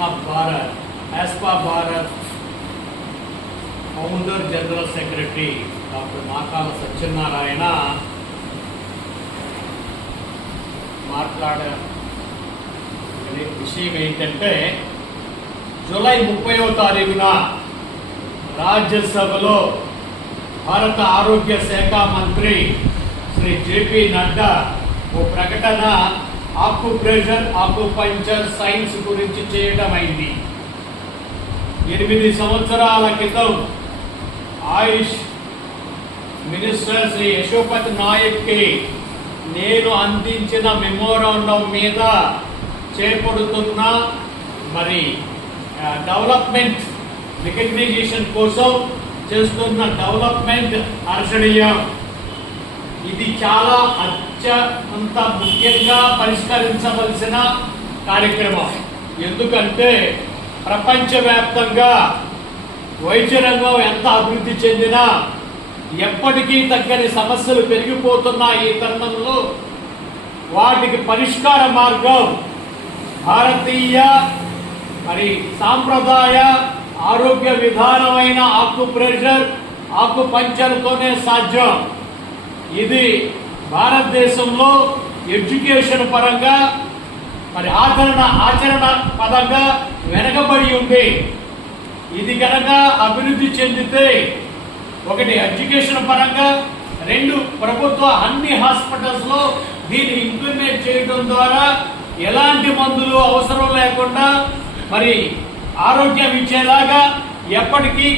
Of Bharat యాస్పా Bharat founder general secretary doctor Makala Satyanarayana మాట్లాడే విషయం ఏంటంటే జూలై ముప్పైవ తారీఖున రాజ్యసభలో భారత ఆరోగ్య శాఖ మంత్రి శ్రీ జేపీ నడ్డా ఓ ప్రకటన ఆక్యుప్రెషర్ ఆక్యుపంచర్ సైన్స్ గురించి చేయటమైంది. అయింది ఎనిమిది సంవత్సరాల క్రితం ఆయుష్ మినిస్టర్ శ్రీ యశోపతి నాయక్కి నేను అందించిన మెమోరాండం మీద చేపడుతున్న మరి డెవలప్మెంట్ రికగ్నైజేషన్ కోసం చేస్తున్న డెవలప్మెంట్ హర్షణీయం. ఇది చాలా అత్యంత ముఖ్యంగా పరిష్కరించవలసిన కార్యక్రమం. ఎందుకంటే ప్రపంచవ్యాప్తంగా వైద్య రంగం ఎంత అభివృద్ధి చెందినా ఎప్పటికీ తగ్గని సమస్యలు పెరిగిపోతున్న ఈ తరుణంలో. వాటికి పరిష్కార మార్గం భారతీయ మరి సాంప్రదాయ ఆరోగ్య విధానమైన ఆక్యుప్రెషర్ ఆకుపంచర్తోనే సాధ్యం. ఇది భారతదేశంలో ఎడ్యుకేషన్ పరంగా మరి ఆచరణ ఆచరణ పరంగా వెనకబడి ఉంది ఇది కనుక అభివృద్ధి చెందితే ఒకటి ఎడ్యుకేషన్ పరంగా రెండు ప్రభుత్వ అన్ని హాస్పిటల్స్లో దీన్ని ఇంప్లిమెంట్ చేయడం ద్వారా ఎలాంటి మందులు అవసరం లేకుండా మరి ఆరోగ్యం ఇచ్చేలాగా ఎప్పటికీ